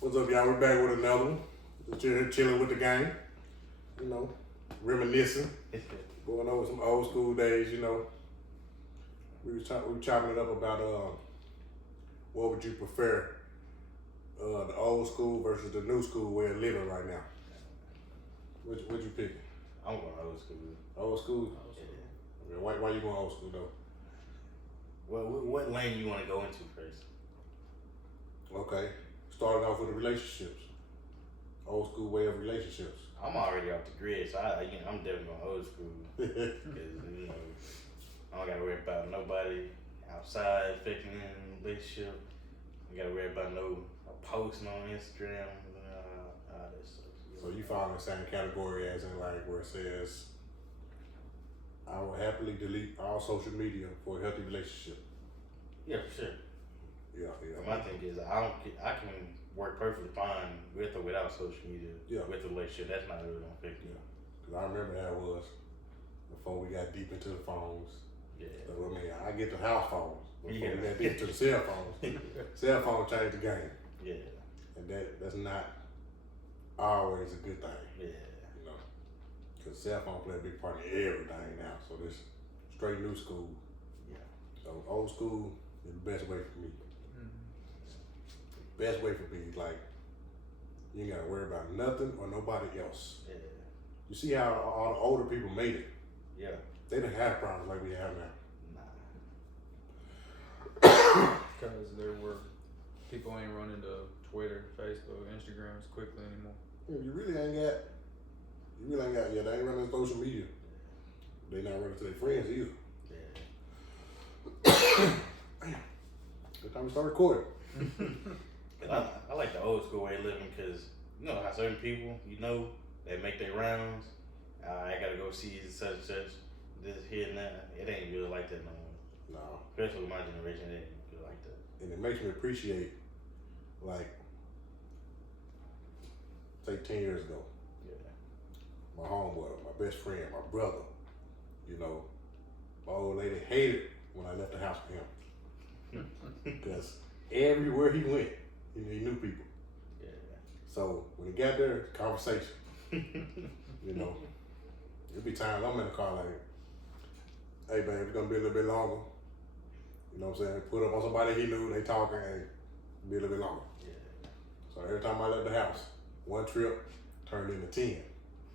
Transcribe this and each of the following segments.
What's up, y'all? We're back with another one. Just here chilling with the gang. You know, reminiscing, going over some old school days. You know, we were chopping it up about what would you prefer, the old school versus the new school way of living right now. What you pick? I'm going old school. Old school. Yeah. Okay, why you going old school though? Well, what lane you want to go into first? Okay, started off with the relationships. Old school way of relationships. I'm already off the grid, so I'm definitely going old school. Because, I don't got to worry about nobody outside affecting in a relationship. I got to worry about no posting on Instagram and all that stuff. So you fall in the same category as in like where it says, I will happily delete all social media for a healthy relationship. Yeah, for sure. Yeah. My thing is, I can work perfectly fine with or without social media. Yeah. With the relationship, that's not really gonna affect me. Because I remember how it was before we got deep into the phones. Yeah. So, I mean, I get the house phones before we Yeah. got deep into the cell phones. Cell phone changed the game. Yeah. And that's not always a good thing. Yeah. You know, because cell phone play a big part in everything now. So this straight new school. Yeah. So old school is the best way for me. Best way for me is like you ain't gotta worry about nothing or nobody else. Yeah. You see how all the older people made it. Yeah. They didn't have problems like we have now. Because there were people ain't running to Twitter, Facebook, Instagram as quickly anymore. Yeah, you really ain't got. Yeah, they ain't running social media. They not running to their friends either. Yeah. Damn. Good time to start recording. I like the old school way of living because you know how certain people, they make their rounds. I gotta go see such and such, this here and that. It ain't really like that no more. No. Especially with my generation, it ain't really like that. And it makes me appreciate, like, say 10 years ago, Yeah. my homeboy, my best friend, my brother, my old lady hated when I left the house with him. Because everywhere he went, he knew people. Yeah. So when he got there, conversation. It'd be times I'm in the car like, hey babe, it's gonna be a little bit longer. You know what I'm saying? Put up on somebody he knew, they talking, and be a little bit longer. Yeah. So every time I left the house, one trip turned into 10.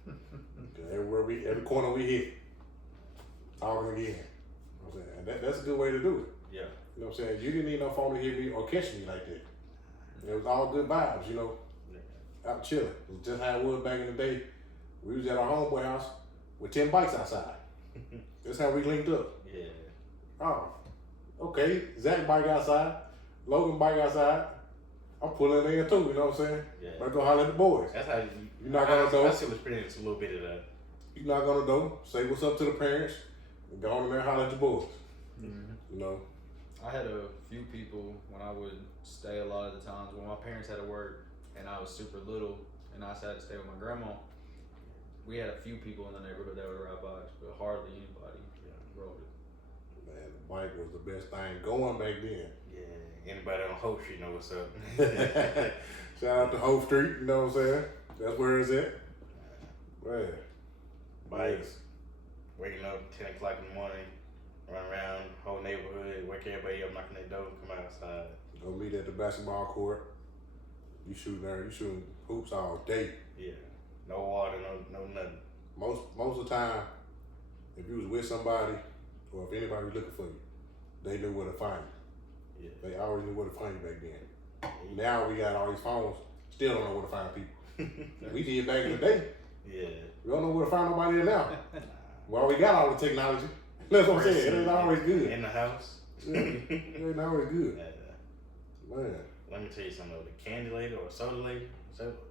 'Cause every corner we hit, talking again. You know what I'm saying? And that's a good way to do it. Yeah. You know what I'm saying? You didn't need no phone to hit me or catch me like that. It was all good vibes, Yeah. out chilling. It was just how it was back in the day. We was at our homeboy house with 10 bikes outside. That's how we linked up. Yeah. Oh, okay. Zach bike outside, Logan bike outside. I'm pulling in too, you know what I'm saying? Yeah. Let's go holler at the boys. That's how You knock on the door. I still experience a little bit of that. You knock on the door, say what's up to the parents, and go on in there and holler at the boys. Mm-hmm. You know? I had a few people when I would stay a lot of the times when my parents had to work and I was super little and I had to stay with my grandma. We had a few people in the neighborhood that would ride bikes, but hardly anybody rode it. Man, the bike was the best thing going back then. Yeah. Anybody on Hope Street know what's up. Shout out to Hope Street, you know what I'm saying? That's where it's at. Man. Bikes. Waking up 10 o'clock in the morning, run around whole neighborhood, wake everybody up, knocking their door, come outside. Go meet at the basketball court. You shooting hoops all day. Yeah. No water, no nothing. Most of the time, if you was with somebody or if anybody was looking for you, they knew where to find you. Yeah. They always knew where to find you back then. Now we got all these phones, still don't know where to find people. We did back in the day. Yeah. We don't know where to find nobody now. Well, we got all the technology. That's what I'm saying. It ain't always good. In the house. Yeah, it ain't always good. Man. Let me tell you something though. The candy lady or soda lady,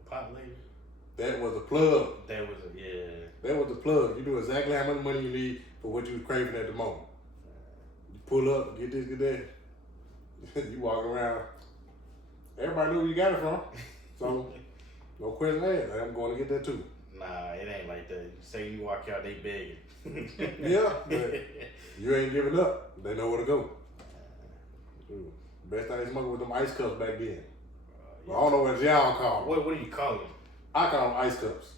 pop lady. That was a plug. That was That was the plug. You knew exactly how much money you need for what you was craving at the moment. You pull up, get this, get that. You walk around. Everybody knew where you got it from. So, no question asked. I'm going to get that too. Nah, it ain't like that. Say you walk out, they begging. Yeah, but you ain't giving up. They know where to go. Dude, best thing smoking with them ice cups back then. Well, I don't know what y'all call them. What do you call them? I call them ice cups.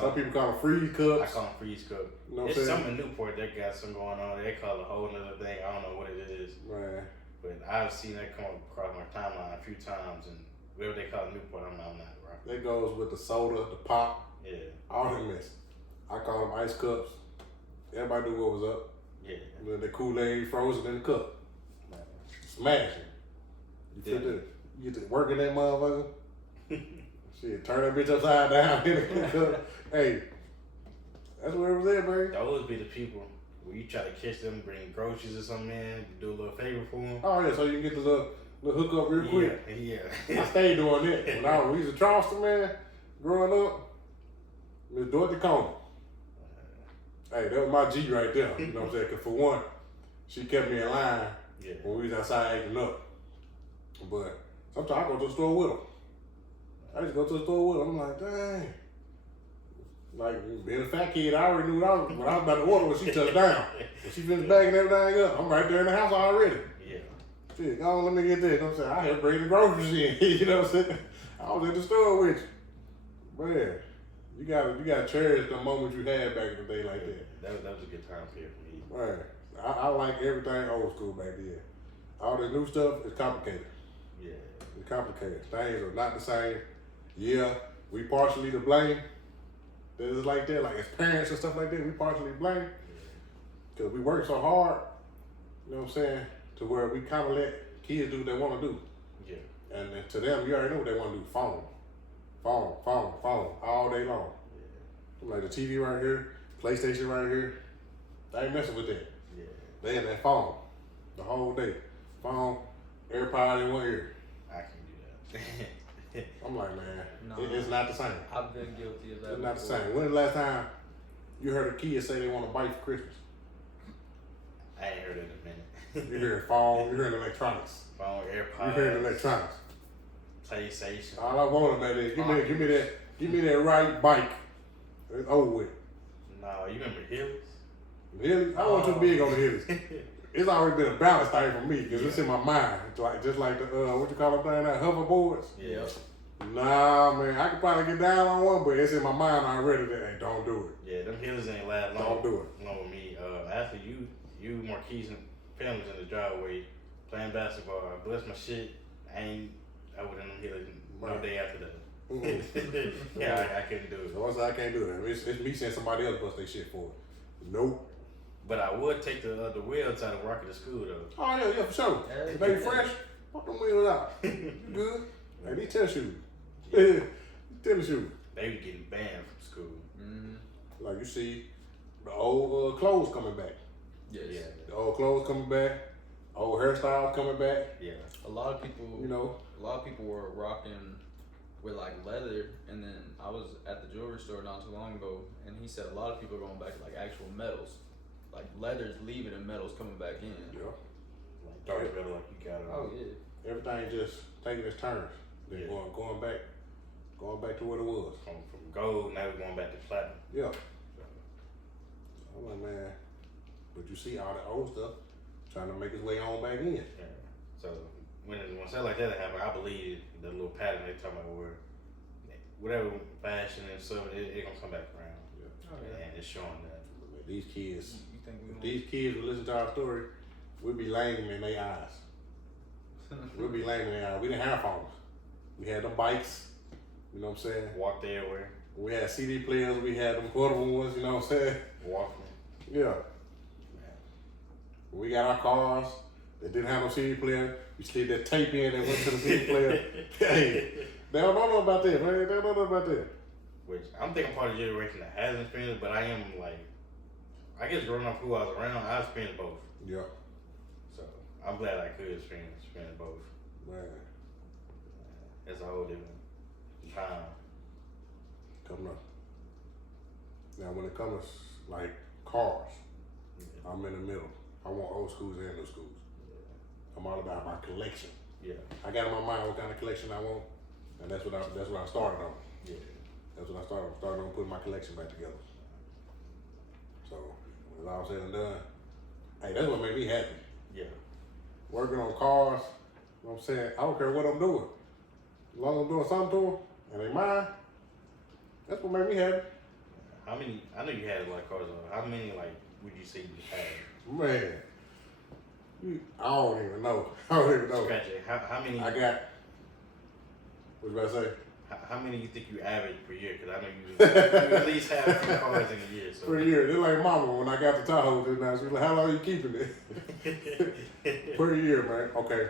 Some people call them freeze cups. I call them freeze cup. You know what I'm It's saying? something in Newport that got something going on. They call it a whole nother thing. I don't know what it is. Man, But I've seen that come across my timeline a few times, and whatever they call it Newport, I'm not right. that goes with the soda, the pop, Yeah, all that mess. I call them ice cups. Everybody knew what was up. yeah. And then the Kool-Aid frozen in the cup. Man. Smashing. You Yeah. fit the, you get to work in that motherfucker. Shit, turn that bitch upside down in the cup. Hey, that's where it was at, baby. Those be the people where you try to catch them, bring groceries or something in, do a little favor for them. Oh yeah, so you can get the little hookup real quick. Yeah. I stayed doing that. When we was in Charleston, man, growing up, Miss Dorothy Coleman. Hey, that was my G right there. You know what I'm saying? Cause for one, she kept me in line Yeah. when we was outside acting up. But sometimes I go to the store with her. I just go to the store with her. I'm like, dang. Like, being a fat kid, I already knew what I was about to order when she touched down. When she finished bagging everything up, I'm right there in the house already. Yeah. Shit, go on, let me get this. You know what I'm saying? I had to bring the groceries in. You know what I'm saying? I was at the store with you. Man, you gotta cherish the moments you had back in the day like that. That was a good time period for me. Man, I like everything old school back then. All this new stuff is complicated. Yeah. It's complicated. Things are not the same. Yeah, we partially to blame. That is like that. Like as parents and stuff like that, we partially blame. Because we work so hard, you know what I'm saying, to where we kind of let kids do what they want to do. Yeah. And then to them, you already know what they want to do. Phone, all day long. Yeah. Like the TV right here, PlayStation right here. They ain't messing with that. Yeah. They in that phone the whole day. Phone, AirPod in one ear. I can do that. I'm like, man, No. it's not the same. I've been guilty of that. It's not the before. same. When the last time you heard a kid say they want a bike for Christmas? I ain't heard it in a minute. You hear phone, you hear electronics. Phone, AirPods. You hear electronics. PlayStation. All I want back there, give me that right bike. It's over with. No, you remember Hills? The Hillies, I wasn't too big on the Hillies. It's always been a balance thing for me because it's in my mind. It's like just like the what you call them thing, that hoverboards. Yeah. Nah, man, I could probably get down on one, but it's in my mind already that hey, don't do it. Yeah, them Hills ain't last long. Don't do it. Long with me. After you, Marquise, and families in the driveway playing basketball. Bless my shit. I was in them Hills no Right. day after that. Mm-mm. Yeah, I couldn't do So it. I said I can't do that. It's me saying somebody else bust their shit for it. Nope. But I would take the wheels out of working to school though. Oh yeah, for sure. Yeah, If they yeah. fresh, put them wheels out. You good? Hey, these tennis shoes. Yeah. Tennis shoes. They be getting banned from school. Mm-hmm. Like you see, the old clothes coming back. Yes. Yeah. The old clothes coming back. Old hairstyles coming back. Yeah. A lot of people, You know. a lot of people were rocking with like leather, and then I was at the jewelry store not too long ago, and he said a lot of people are going back to like actual metals, like leather's leaving and metals coming back in. Yeah. Like Dark Better, like you got it. Oh yeah. Everything just taking its turns. Then Yeah. going back to what it was. From gold, now we're going back to platinum. Yeah. I'm like, man, but you see all the old stuff trying to make its way on back in. Yeah. So when stuff like that happen, I believe the little pattern they talking about where whatever fashion and stuff, it gonna come back around. Oh yeah. And it's showing that. These kids, You think we if gonna- these kids would listen to our story, we'd be lame in their eyes. We'd be lame in their eyes. We didn't have phones. We had them bikes. You know what I'm saying? Walked everywhere, We had CD players. We had them portable ones. You know what I'm saying? Walkman. Yeah. When we got our cars that didn't have no CD player, we slid that tape in and went to the CD player. Hey, they don't know about that, man. They don't know about that. Which I'm thinking part of the generation that hasn't experienced, but I am like, I guess growing up who I was around, I experienced both. Yeah, So I'm glad I could experience both. man. It's a whole different time. Coming up. Now, when it comes like cars, I'm in the middle. I want old schools and new schools. I'm all about my collection. Yeah. I got in my mind what kind of collection I want, and that's what I started on. Yeah. That's what I started on putting my collection back together. So when it's all said and done, hey, that's what made me happy. Yeah. Working on cars, you know what I'm saying? I don't care what I'm doing. long as I'm doing something to them and they mine, that's what made me happy. How many? I know you had a lot of cars. How many like would you say you had? Man, I don't even know. I don't even know. Scratch it. How many? I got. What you about to say? How many you think you average per year? Because I know you at least have a few cars in a year. So. Per year. Just like mama when I got the Tahoe just now. She was like, how long you keeping it? Per year, man. Okay.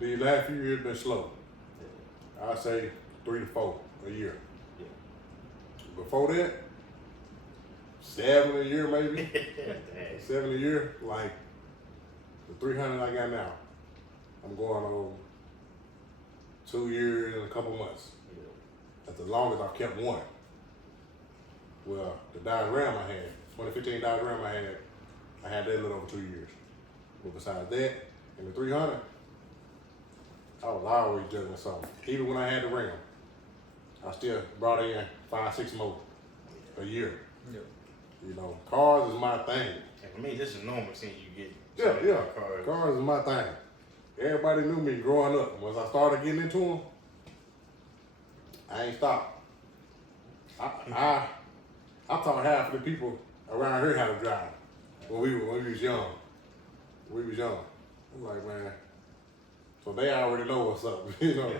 The last few years been slow. I'd say 3 to 4 a year. Yeah. Before that, 7 a year maybe. Dang. 7 a year. Like the 300 I got now. I'm going on 2 years and a couple months. Yeah. That's the longest I've kept one. Well, the Dodge Ram I had, 2015 Dodge Ram I had that a little over 2 years. But besides that, and the 300, I was always juggling something. Even when I had the Ram, I still brought in 5, 6 more a year. Yep. You know, cars is my thing. And for me, this is normal seeing you get Yeah. cars. Cars is my thing. Everybody knew me growing up. Once I started getting into them, I ain't stopped. I taught half of the people around here how to drive when we was young. I'm like, man. So they already know what's up, you know.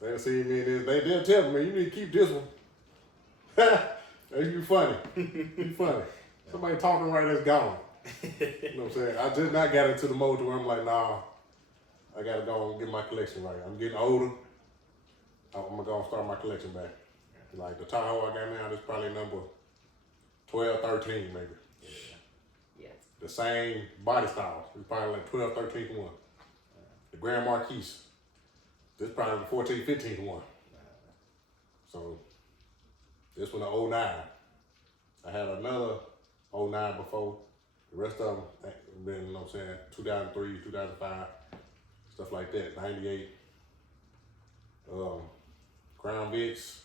They see me in this. They'll tell me, you need to keep this one. You funny. You funny. Somebody talking right that's gone. You know what I'm saying? I just not got into the mode where I'm like, nah, I gotta go and get my collection right. I'm getting older. I'm gonna go and start my collection back. Like the Tahoe I got now, this probably number 12, 13 maybe. Yeah. The same body style. It's probably like 12, 13th one. The Grand Marquis. This probably the 14, 15th one. So this one the 09. I had another 09 before. The rest of them been, you know what I'm saying, 2003, 2005, stuff like that, 98. Crown Vics,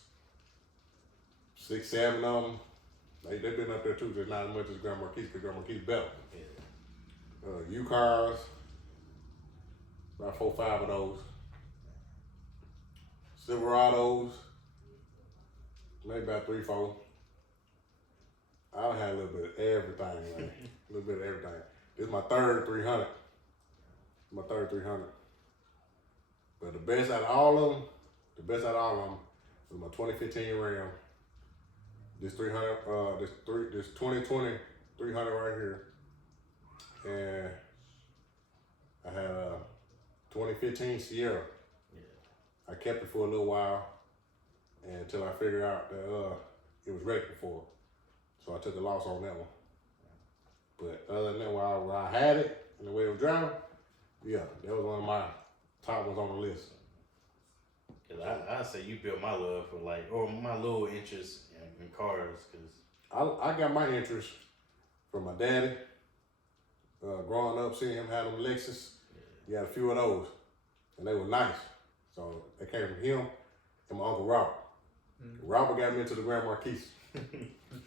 6, 7 of them. They've been up there too, just not as much as Grand Marquis, because Grand Marquis better. U-Cars, about 4, 5 of those. Silverados, maybe about 3, 4. I had a little bit of everything, man. A little bit of everything. This is my third 300. But the best out of all of them, was my 2015 Ram. This 300, this 2020 300 right here. And I had a 2015 Sierra. I kept it for a little while until I figured out that it was ready for. So I took a loss on that one. But other than that, while I had it and the way it was driving, yeah, that was one of my top ones on the list. Cause I say you built my love for or my little interest in cars. Cause I got my interest from my daddy. Growing up, seeing him have them Lexus, he had a few of those, and they were nice. So they came from him and my Uncle Robert. Robert got me into the Grand Marquis.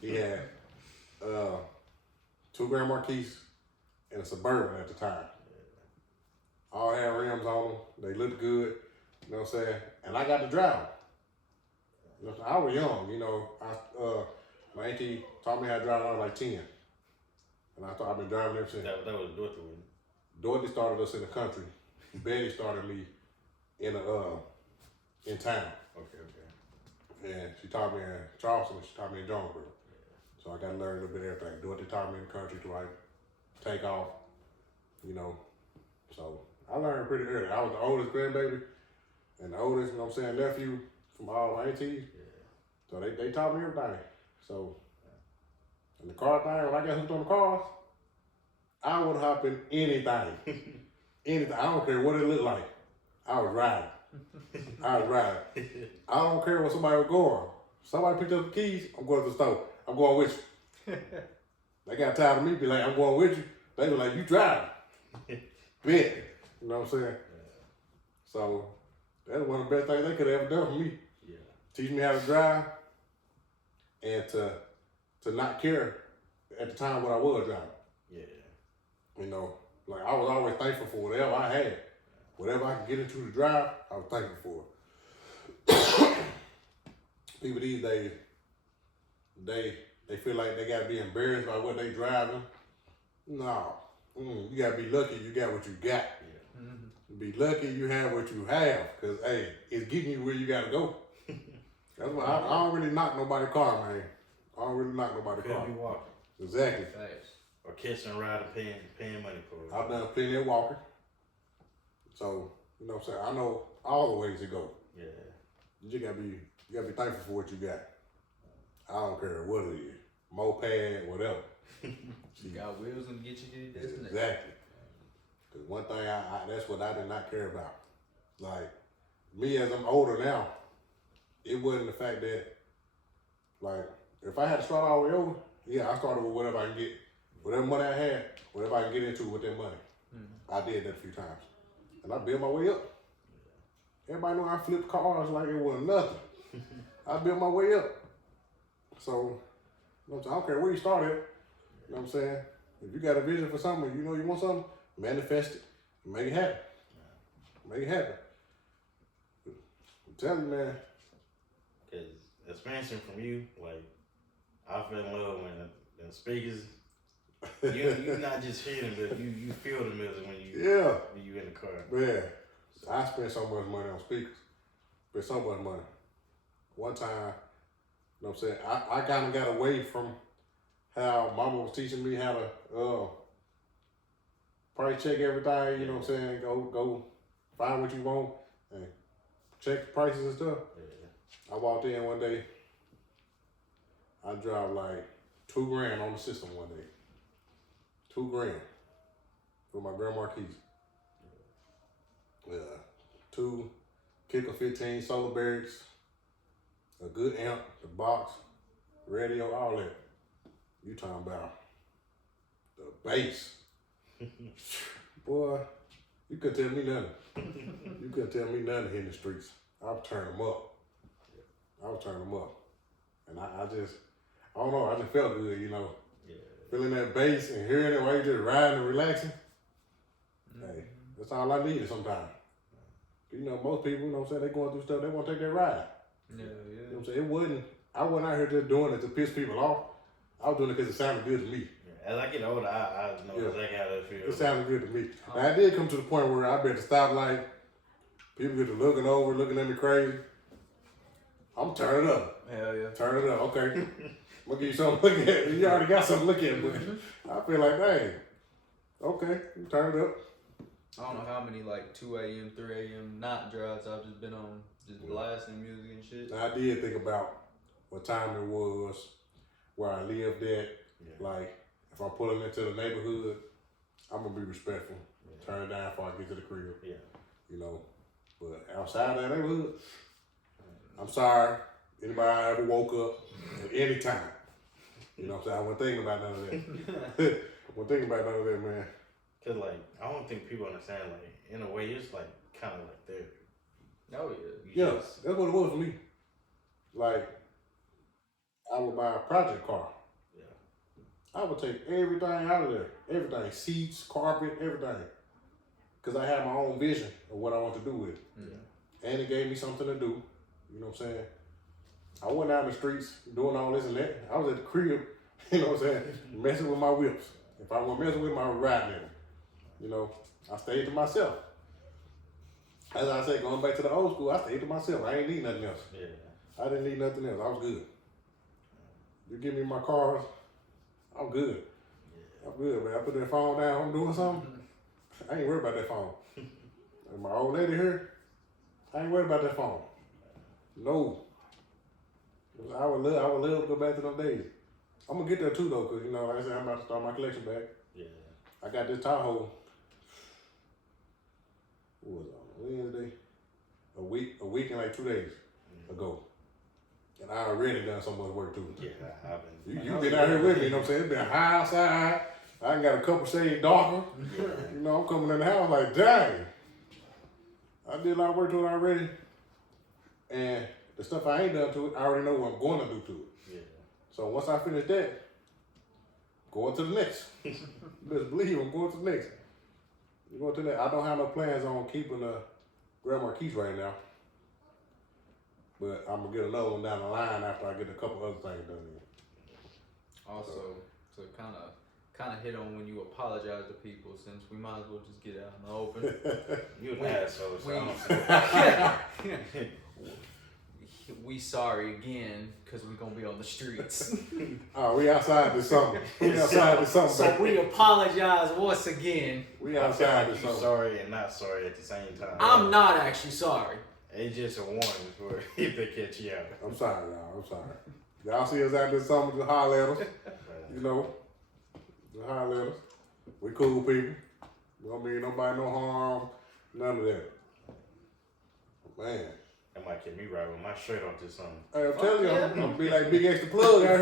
He had 2 Grand Marquis and a Suburban at the time. All had rims on them. They looked good. You know what I'm saying? And I got to drive. You know, I was young. You know, my auntie taught me how to drive when I was like 10. And I thought I've been driving ever since. that was Dorothy with me. Dorothy started us in the country. Betty started me in town. Okay. And she taught me in Charleston, she taught me in Jonesboro. So I got to learn a little bit of everything. Dorothy taught me in the country to take off, you know. So I learned pretty early. I was the oldest grandbaby and the oldest, you know what I'm saying, nephew from all my aunties. So they taught me everything. So, and the car thing, when I got hooked on the cars, I would hop in anything. Anything. I don't care what it looked like. I was riding. I don't care where somebody was going. Somebody picked up the keys, I'm going to the store. I'm going with you. They got tired of me, be like, I'm going with you. They were like, you driving. Bet. You know what I'm saying? So that's one of the best things they could have ever done for me. Yeah. Teach me how to drive and to not care at the time what I was driving. Yeah. You know, like I was always thankful for whatever I had. Whatever I could get into to drive, I was thankful for it. people these days, they feel like they gotta be embarrassed by what they driving. No, you gotta be lucky you got what you got. Yeah. Mm-hmm. Be lucky you have what you have, cause hey, it's getting you where you gotta go. That's why I don't really knock nobody's car, man. I don't really knock nobody's Could car. be walking. Exactly. Facts. Or catching a ride and paying money for it. I've done plenty of walking. So, you know what I'm saying? I know all the ways to go. Yeah. You just gotta be thankful for what you got. I don't care what it is. Moped, whatever. You got wheels and get you to your destination. Exactly. Cause one thing that's what I did not care about. Like, me as I'm older now, it wasn't the fact that, like, if I had to start all the way over, yeah, I started with whatever I can get. Whatever money I had, whatever I can get into with that money. I did that a few times. And I built my way up. Everybody know I flipped cars like it wasn't nothing. I built my way up. So, you know what I'm saying? I don't care where you started. You know what I'm saying? If you got a vision for something, you know you want something, manifest it. Make it happen. Make it happen. I'm telling you, man. Because expansion from you, like, I fell in love when the speakers, you not just hearing them, but you feel the music when you in the car. Yeah. I spent so much money on speakers. Spent so much money. One time, you know what I'm saying, I kind of got away from how mama was teaching me how to price check everything, you know what I'm saying, go find what you want and check the prices and stuff. Yeah. I walked in one day, I dropped like $2,000 on the system one day. $2,000 for my grandma keys. Yeah, 2 Kicker 15 solar barracks, a good amp, the box, radio, all that. You talking about the bass. Boy, you couldn't tell me nothing. You couldn't tell me nothing in the streets. I was turning them up. And I don't know, I just felt good, you know. Yeah. Feeling that bass and hearing it while you just riding and relaxing. Hey, that's all I needed sometimes. You know, most people, you know what I'm saying, they going through stuff, they want to take that ride. Yeah, yeah. You know what I'm saying? I wasn't out here just doing it to piss people off. I was doing it because it sounded good to me. Yeah. As I get older, I know exactly how that feels. It sounded good to me. Now, I did come to the point where I be at the stoplight, people get to looking at me crazy. I'm turning up. Hell yeah. Turn it up, okay. I'm gonna give you something to look at. You already got something to look at, but I feel like, dang, okay, turn it up. I don't know how many like 2 a.m., 3 a.m. night drives I've just been on, just blasting music and shit. Now, I did think about what time it was, where I lived at. Yeah. Like, if I'm pulling into the neighborhood, I'm gonna be respectful. Turn it down before I get to the crib. Yeah. You know, but outside that neighborhood, I'm sorry. Anybody ever woke up at any time? You know what I'm saying? I wasn't thinking about none of that. I wasn't thinking about none of that, man. Cause like, I don't think people understand, like, in a way, it's like, kind of like therapy. Oh yeah. Yeah, that's what it was for me. Like, I would buy a project car. Yeah. I would take everything out of there. Everything. Seats, carpet, everything. Because I had my own vision of what I want to do with it. Yeah. And it gave me something to do. You know what I'm saying? I wasn't out in the streets doing all this and that. I was at the crib, you know what I'm saying, messing with my whips. If I wasn't messing with them, I was riding in them. You know, I stayed to myself. As I said, going back to the old school, I stayed to myself. I ain't need nothing else. Yeah. I didn't need nothing else. I was good. You give me my cars, I'm good. Yeah. I'm good, man. I put that phone down, I'm doing something. I ain't worried about that phone. And my old lady here, I ain't worried about that phone. No. I would love to go back to those days. I'm gonna get there too though, cause you know, like I said, I'm about to start my collection back. Yeah. I got this Tahoe. What was it, on Wednesday? A week and like 2 days ago. And I already done so much work too. Yeah, I've been. You been out here with me, you know what I'm saying? It's been high outside. I done got a couple shades darker. Yeah. You know, I'm coming in the house like, dang. I did a lot of work to it already. And the stuff I ain't done to it, I already know what I'm going to do to it. Yeah. So once I finish that, going to the next. Best believe I'm going to the next. You going to the next. I don't have no plans on keeping the Grand Marquis right now. But I'm gonna get another one down the line after I get a couple other things done. Also, to kind of hit on when you apologize to people, since we might as well just get out in the open. You an asshole, so I don't see We sorry again, because we're going to be on the streets. Oh, we outside this summer. We outside this summer. So we apologize once again. We I feel outside like this you summer. sorry and not sorry at the same time. I'm not actually sorry. It's just a warning for if they catch you out. I'm sorry, y'all. I'm sorry. Y'all see us out this summer, just holler at us. You know, just holler at us. We cool people. We don't mean nobody no harm. None of that. Man. That might keep me right with my shirt off this summer. Hey, I'm telling you, yeah. I'm gonna be like big extra plug out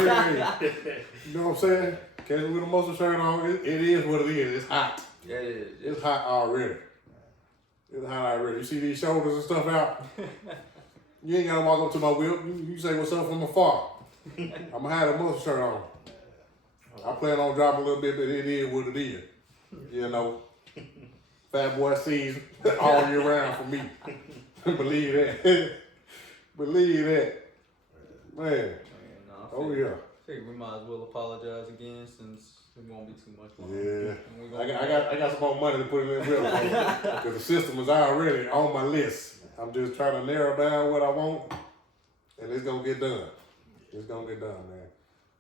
here. You know what I'm saying? Catch me with a muscle shirt on. It is what it is. It's hot. Yeah, it is. It's hot already. It's hot already. You see these shoulders and stuff out? You ain't gotta walk up to my whip. You say what's up from afar. I'm gonna have a muscle shirt on. I plan on dropping a little bit, but it is what it is. You know, fat boy season all year round for me. Believe that. Believe that. Man. Oh yeah. Figure we might as well apologize again since it won't be too much longer. Yeah. And we I got some more money to put in that bill because the system is already on my list. I'm just trying to narrow down what I want, and it's gonna get done. It's gonna get done, man.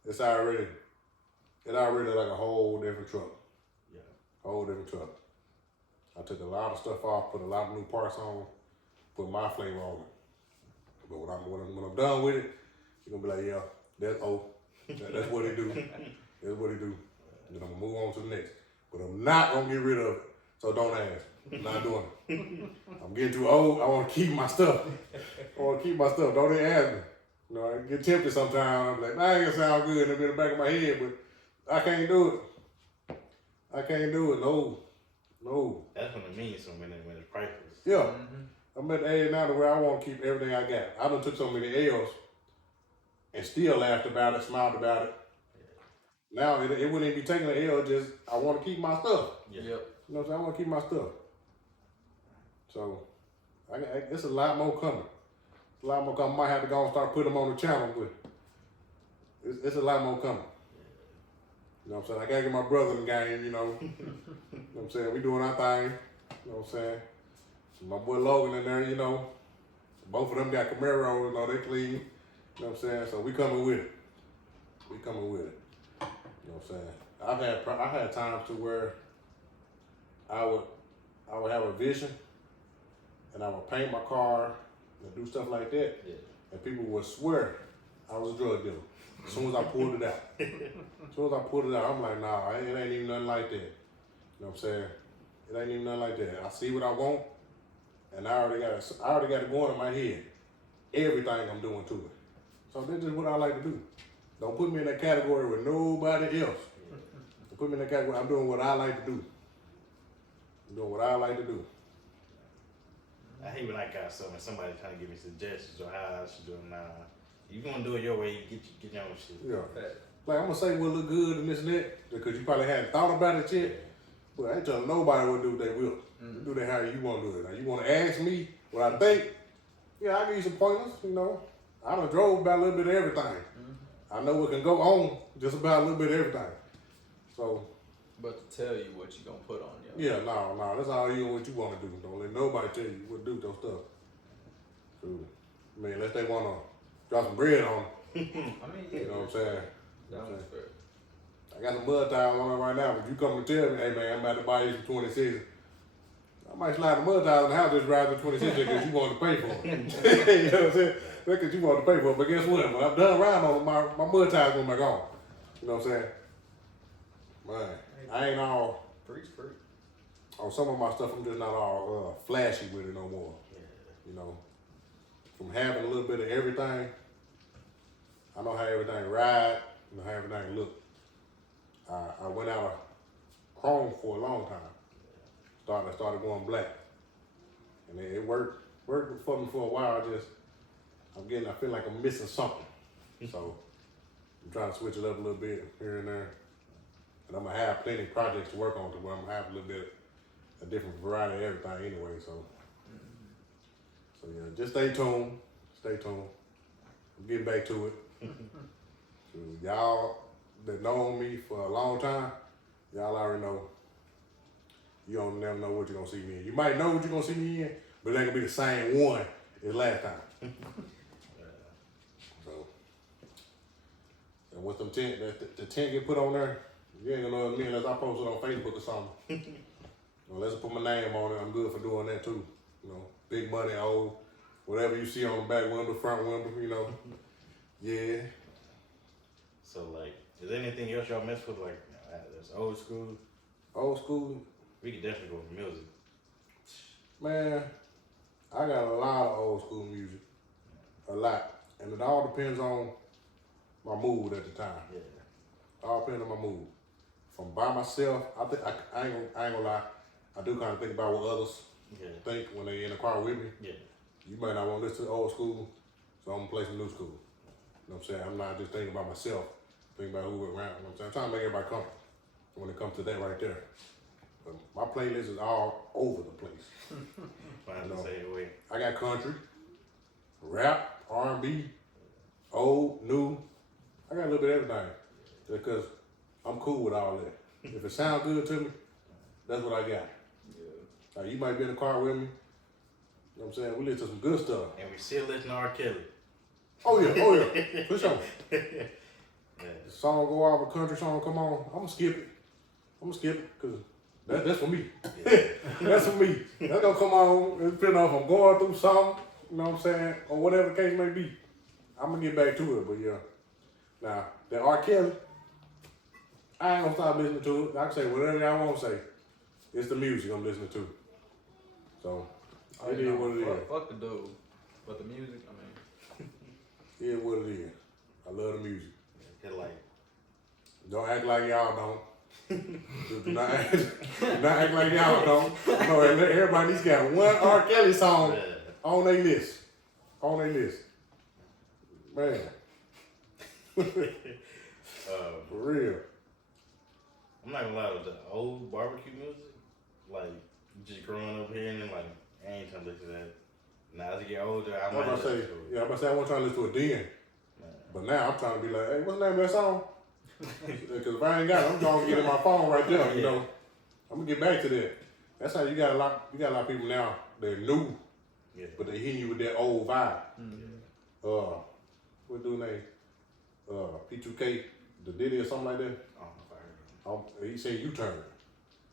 It already like a whole different truck. Yeah. Whole different truck. I took a lot of stuff off, put a lot of new parts on, put my flavor on it. But when I'm done with it, you're gonna be like, yeah, that's what it do. That's what it do. And then I'm gonna move on to the next. But I'm not gonna get rid of it. So don't ask. I'm not doing it. I'm getting too old. I wanna keep my stuff. Don't even ask me. You know, I get tempted sometimes. I'm like, that ain't gonna sound good in the back of my head, but I can't do it. I can't do it. No. That's when it means something when it's priceless. Yeah. Mm-hmm. I'm at the age now to where I want to keep everything I got. I done took so many L's and still laughed about it, smiled about it. Now it wouldn't even be taking an L, just I want to keep my stuff. Yeah. Yep. You know what I'm saying? I want to keep my stuff. So it's a lot more coming. A lot more coming. I might have to go and start putting them on the channel, but it's a lot more coming. You know what I'm saying? I gotta get my brother in the game, you know. You know what I'm saying? We doing our thing. You know what I'm saying? My boy Logan in there, you know. Both of them got Camaro, you know, they clean. You know what I'm saying? So we coming with it. You know what I'm saying? I've had times to where I would have a vision and I would paint my car and do stuff like that. Yeah. And people would swear I was a drug dealer as soon as I pulled it out. As soon as I pulled it out, I'm like, nah, it ain't even nothing like that. You know what I'm saying? It ain't even nothing like that. I see what I want, and I already got it going in my head. Everything I'm doing to it. So that's just what I like to do. Don't put me in that category with nobody else. Don't put me in that category. I'm doing what I like to do. I'm doing what I like to do. I hate when I got something, somebody trying to give me suggestions on how I should do it. Nah, you gonna do it your way, get your own shit. Yeah. Like, I'm gonna say what look good and this and that, because you probably hadn't thought about it yet. But I ain't telling nobody what to do, they will. Mm-hmm. Do that how you want to do it. Now, you want to ask me what I think? Yeah, I'll give you some pointers, you know. I done drove about a little bit of everything. Mm-hmm. I know what can go on just about a little bit of everything. So, But to tell you what you gonna put on you. yeah, no, that's all you what you want to do. Don't let nobody tell you what to do with your stuff. So, I mean, unless they want to drop some bread on it, I mean, yeah, you know what I'm saying? that was fair. I got some mud tires on it right now, but you come and tell me, hey man, I'm about to buy you some 26. I might slide the mud tires in the house just ride the 26 because you want to pay for them. You know what I'm saying? Because you want to pay for it. But guess what? When I'm done riding on them, my mud tires going back on. You know what I'm saying? Man, I ain't all, Preach. on some of my stuff, I'm just not all flashy with it no more. You know, from having a little bit of everything, I know how everything ride, I know how everything look. I went out of chrome for a long time. I started going black. And it worked for me for a while. I feel like I'm missing something. So I'm trying to switch it up a little bit here and there. And I'm gonna have plenty of projects to work on to where I'm gonna have a little bit, a different variety of everything anyway. So yeah, just stay tuned. Stay tuned. I'm getting back to it. So y'all that know me for a long time, y'all already know. You don't never know what you're gonna see me in. You might know what you're gonna see me in, but it ain't gonna be the same one as last time. So, and once them tent, the tent get put on there, you ain't gonna know it's me unless I post it on Facebook or something. Unless I put my name on it, I'm good for doing that too. You know, big money, old, whatever you see on the back window, front window, you know. Yeah. So like, is there anything else y'all mess with like that's old school? Old school, We could definitely go for music. man, I got a lot of old school music. A lot. And it all depends on my mood at the time. Yeah. All depends on my mood. If I'm by myself, I ain't gonna lie. I do kind of think about what others Yeah. think when they in the car with me. Yeah. You might not want to listen to old school, so I'm gonna play some new school. You know what I'm saying? I'm not just thinking about myself, thinking about who we're around. You know what I'm saying? I'm trying to make everybody comfortable when it comes to that right there. But my playlist is all over the place. Find No. the same way. I got country, rap, R&B, old, new. I got a little bit of everything because I'm cool with all that. If it sounds good to me, that's what I got. Yeah. Like you might be in the car with me. You know what I'm saying? We listen to some good stuff. And we still listen to R. Kelly. Oh yeah, for sure. Yeah. The song go off, a country song come on, I'm gonna skip it because that's for me. Yeah. That's for me. That's gonna come on. It depends on if I'm going through something, you know what I'm saying, or whatever the case may be. I'm gonna get back to it, but yeah. Now that R. Kelly, I ain't gonna stop listening to it. I can say whatever I want to say. It's the music I'm listening to. So it is what it is. Fuck the dude. But the music, I mean. It is what it is. I love the music. They're like, Don't act like y'all don't. Do not act like y'all don't. No, everybody needs to got one R. Kelly song yeah. on their list. On their list. Man, for real. I'm not gonna lie, with the old barbecue music, like just growing up here and then like I ain't trying to listen to that. Now as I get older, I I'm might about to say, listen to it. yeah, I'm about to say I wasn't trying to listen to it then. But now I'm trying to be like, hey, what's the name of that song? Because if I ain't got it, I'm gonna get in my phone right there, you know. I'm gonna get back to that. That's how you got a lot of people now, they're new, Yeah. but they hit you with that old vibe. Mm-hmm. What dude name? P2K, the Diddy or something like that. I don't know if I heard He said U-turn.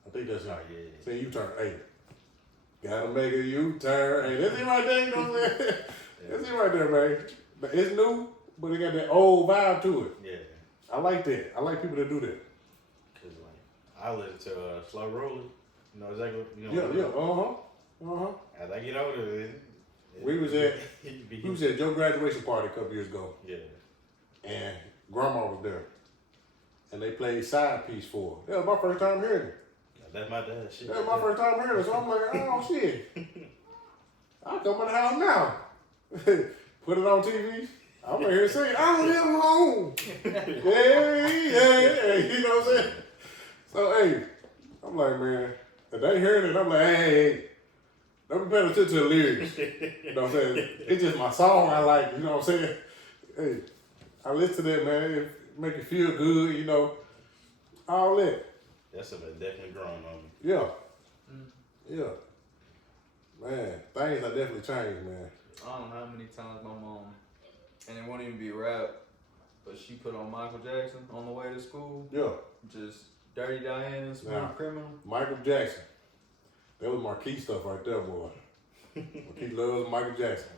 I think that's it. him. Oh yeah. Say U-turn. Hey, gotta make a U-turn. Hey, that's it right there. You know what I'm saying? That's it right there, man. But it's new, but it got that old vibe to it. Yeah. I like that. I like people that do that. Cause like I listen to Slow Roller. You know exactly. You know. Yeah. As I get older, We was at Joe's graduation party a couple years ago, Yeah. and Grandma was there, and they played Side Piece for her. That was my first time hearing it. That's my dad's shit. That was my first time hearing it, so I'm like, oh shit. I'll come in the house now. Put it on TV. I'm gonna hear it sing, I don't live home. Yeah, you know what I'm saying? So, hey, I'm like, man, if they hearing it, I'm like, hey, don't be paying attention to the lyrics. You know what I'm saying? It's just my song I like, you know what I'm saying? Hey, I listen to that, man. It make you feel good, you know, all that. That's something definitely growing on me. Yeah. Yeah. Man, things have definitely changed, man. I don't know how many times my mom, and it won't even be rap, but she put on Michael Jackson on the way to school. Yeah. Just Dirty Diana, Smooth Nah. Criminal. Michael Jackson. That was Marquis stuff right there, boy. Marquis loves Michael Jackson.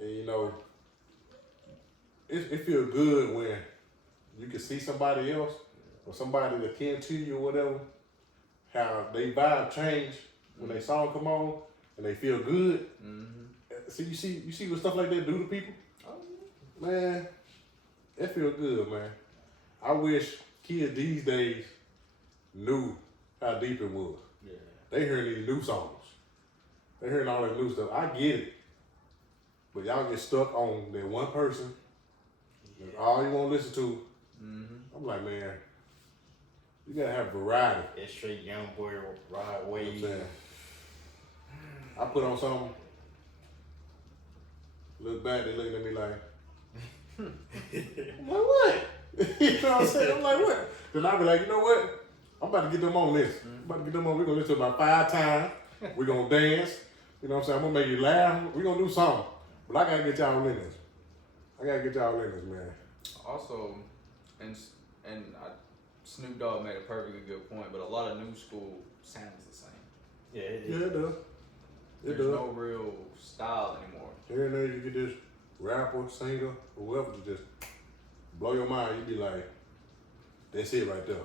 And you know, it feels good when you can see somebody else or somebody that kin to you or whatever, how they vibe change when they song come on and they feel good. Mm-hmm. So you see what stuff like that do to people? Oh, Man, it feel good, man. I wish kids these days knew how deep it was. Yeah. They hearing these new songs. They hearing all that new stuff. I get it. But y'all get stuck on that one person. That's all you want to listen to. Mm-hmm. I'm like, man, you gotta have variety. It's straight young boy ride You know what I'm wave. saying? I put on something look back, they looking at me like, I'm like, what? You know what I'm saying? I'm like, what? Then I be like, you know what? I'm about to get them on this. I'm about to get them on. We're going to listen to about 5 times. We're going to dance. You know what I'm saying? I'm going to make you laugh. We're going to do something. But I got to get y'all in this. Man. Also, and Snoop Dogg made a perfectly good point, but a lot of new school sounds the same. Yeah, Yeah, it does. There's no real style anymore. Here and there, you get this rapper, singer, or whoever to just blow your mind. You be like, that's it right there.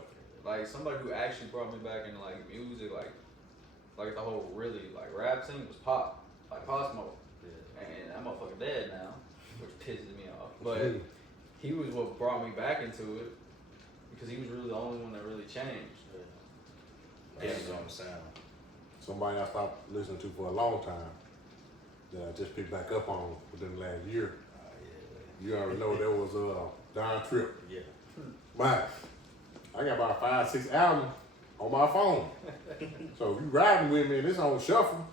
Like somebody who actually brought me back into like music, like the whole really like rap scene was Pop, like Pop Smoke, and that motherfucker dead now, which pisses me off. But he was what brought me back into it because he was really the only one that really changed. Yeah, his own sound. Somebody I stopped listening to for a long time that I just picked back up on within the last year. You already know that was Don Tripp. Yeah. Man, I got about 5, 6 albums on my phone. So if you riding with me and it's on shuffle,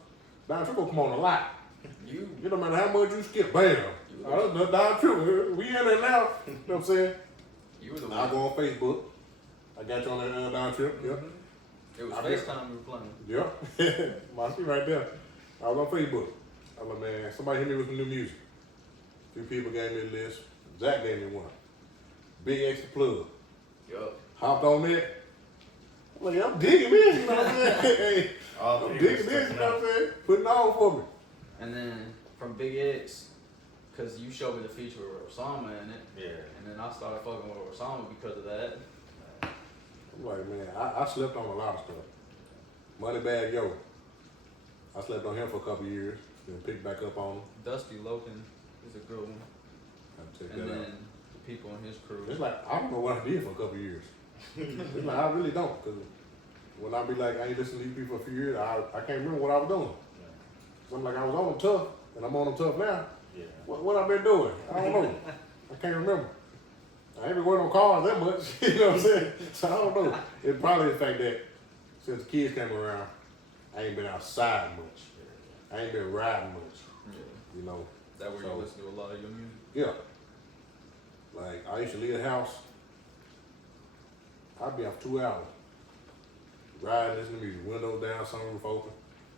Don Tripp will come on a lot. You no matter how much you skip, bam. Don Tripp, we in there now. You know what I'm saying? You were the I one. go on Facebook. I got you on that Don Tripp. Yep. It was I FaceTime we were playing. Yep. My shit right there. I was on Facebook. I was like, man, somebody hit me with some new music. A few people gave me a list. Zach gave me one. Big X the Plug. Yup. Hopped on it. I'm like, I'm digging this, you know what I'm saying? Hey, All I'm three digging was this, you stepping know up. what I'm saying? Putting it on for me. And then from Big X, because you showed me the feature with Osama in it, Yeah. and then I started fucking with Osama because of that. I'm like, man, I slept on a lot of stuff. Moneybag Yo. I slept on him for a couple years, then picked back up on him. Dusty Loken is a good one. Have to check And that then out. the people in his crew. It's like, I don't know what I did for a couple years. It's like, I really don't. Because when I be like, I ain't listened to these people for a few years, I can't remember what I was doing. So I'm like, I was on them tough, and I'm on them tough now. Yeah. What I been doing? I don't know. I can't remember. I ain't been working on cars that much. You know what I'm saying? So I don't know. It's probably the fact that since the kids came around, I ain't been outside much. I ain't been riding much. Yeah. You know. That where So- you listen to a lot of your music. Yeah. Like I used to leave the house. I'd be out for 2 hours. Riding, listening to music, windows down, sunroof open.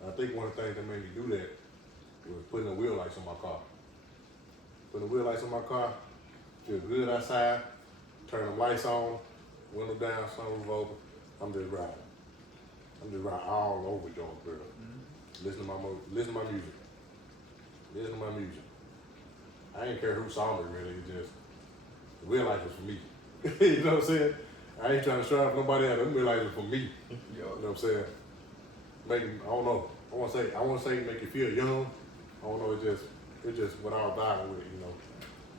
I think one of the things that made me do that was putting the wheel lights on my car. Putting the wheel lights on my car, feel good outside, turn the lights on, window down, sunroof open. I'm just riding. I'm just riding all over Jonesboro. Listen to my listen to my music. Listen to my music. I ain't care who saw me really, it's just the wheel lights was for me. You know what I'm saying? I ain't trying to strive for nobody else. Them wheel lights was for me. Yo. You know what I'm saying? Make, I don't know. I wanna say make you feel young. I don't know, it's just what I was vibing with, you know.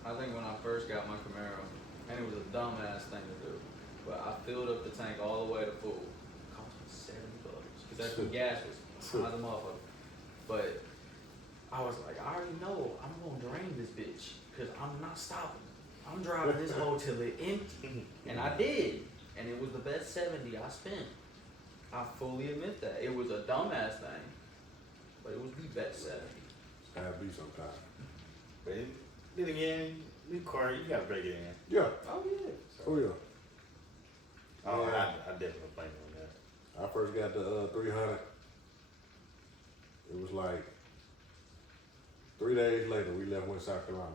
I think when I first got my Camaro, and it was a dumbass thing to do, but I filled up the tank all the way to full. It cost me $70 because that's when gas was high as a motherfucker. But I was like, I already know I'm gonna drain this bitch because I'm not stopping. I'm driving this hoe till it empty, and I did, and it was the best 70 I spent. I fully admit that it was a dumbass thing, but it was the best 70. It's gotta be sometimes. But then again, new car, you gotta break it in. Yeah. Oh yeah. Oh yeah. Oh, Yeah. I definitely plan on that. I first got the 300. It was like 3 days later we left West South Carolina.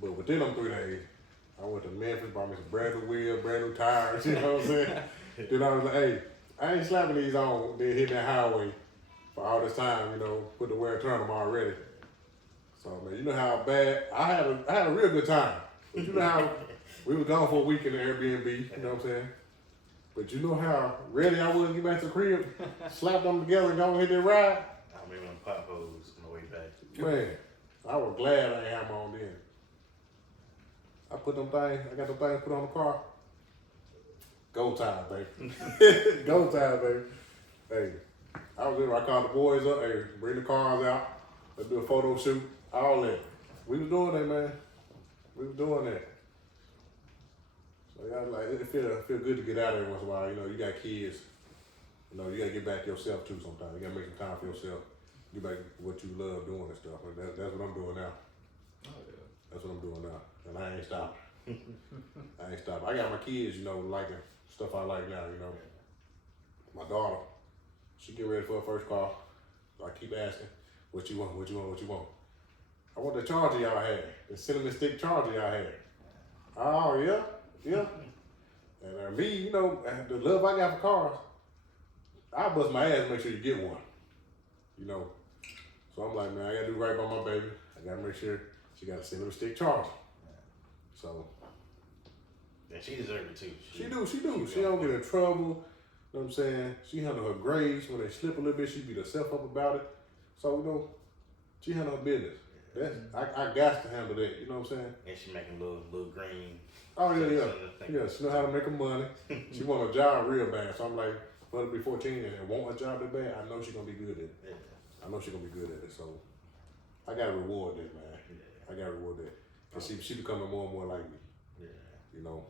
But within them 3 days, I went to Memphis, bought me some brand new wheels, brand new tires, you know what I'm saying? Then I was like, hey, I ain't slapping these on, then hitting that highway for all this time, you know, put the wear and tear on them already. So man, you know how bad, I had a real good time. But you know how we were gone for a week in the Airbnb, you know what I'm saying? But you know how ready I was to get back to the crib, slap them together and go and hit that ride? I remember them potholes on the way back. Man, I was glad I ain't have them on then. I got them things put on the car. Go time, baby. Go time, baby. Hey, I was there, I called the boys up, hey, bring the cars out, let's do a photo shoot, all that. We was doing that, man. We was doing that. So yeah, like it feel good to get out there once in a while. You know, you got kids. You know, you gotta get back to yourself too sometimes. You gotta make some time for yourself. get back to what you love doing and stuff. And that's what I'm doing now. Oh yeah. That's what I'm doing now. And I ain't stopped. I ain't stopped. I got my kids, you know, liking stuff I like now, you know. My daughter, she get ready for her first car. So I keep asking, what you want, what you want, what you want? I want the charger y'all had, the cinnamon stick charger y'all had. Oh, yeah, yeah. And me, you know, the love I got for cars, I bust my ass to make sure you get one. You know. So I'm like, man, I gotta do right by my baby. I gotta make sure she got a cinnamon stick charger. So. Yeah, she deserves it too. She do. She don't get in trouble. You know what I'm saying? She handle her grades. When they slip a little bit, she beat herself up about it. So, you know, she handle her business. That's I got to handle that. You know what I'm saying? And she making little green. Oh, yeah. Yeah, she know how to make her money. She want a job real bad. So I'm like, for her to be 14 and want a job that bad, I know she's going to be good at it. Yeah. I know she's going to be good at it. So I got to reward that, man. Yeah. I got to reward that. Because she becoming more and more like me. Yeah. You know,